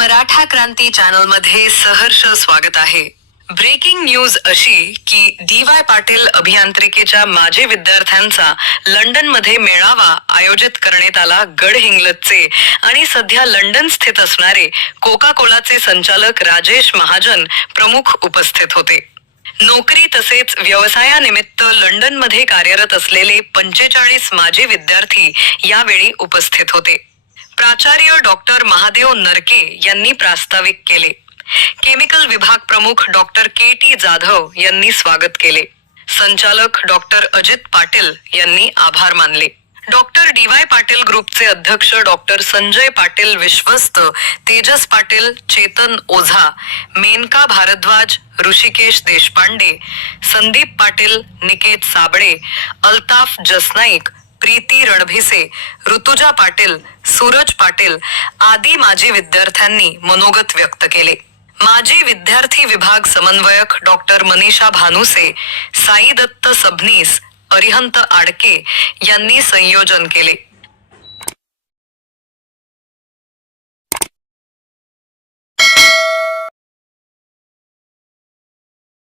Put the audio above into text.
मराठा क्रांती चॅनलमध्ये सहर्ष स्वागत आहे. ब्रेकिंग न्यूज अशी की डी वाय पाटील अभियांत्रिकीच्या माजी विद्यार्थ्यांचा लंडनमध्ये मेळावा आयोजित करण्यात आला गडहिंग्लजचे आणि सध्या लंडन स्थित असणारे कोका कोलाचे संचालक राजेश महाजन प्रमुख उपस्थित होते. नोकरी तसेच व्यवसायानिमित्त लंडनमध्ये कार्यरत असलेले पंचेचाळीस माजी विद्यार्थी यावेळी उपस्थित होते. प्राचार्य डॉक्टर महादेव नरके यांनी प्रास्ताविक केले. केमिकल विभाग प्रमुख डॉक्टर के टी जाधव यांनी स्वागत केले. संचालक डॉक्टर अजित पाटील यांनी आभार मानले. डॉक्टर डी वाय पाटील ग्रुपचे अध्यक्ष डॉक्टर संजय पाटील विश्वस्त तेजस पाटील चेतन ओझा मेनका भारद्वाज ऋषिकेश देशपांडे संदीप पाटील निकेत साबळे अल्ताफ जसनाईक प्रीती रणभिसे ऋतुजा पाटील सूरज पाटील आदी माजी विद्यार्थ्यांनी मनोगत व्यक्त केले. माजी विद्यार्थी विभाग समन्वयक डॉक्टर मनीषा भानुसे साई दत्त सबनीस अरिहंत आडके यांनी संयोजन केले.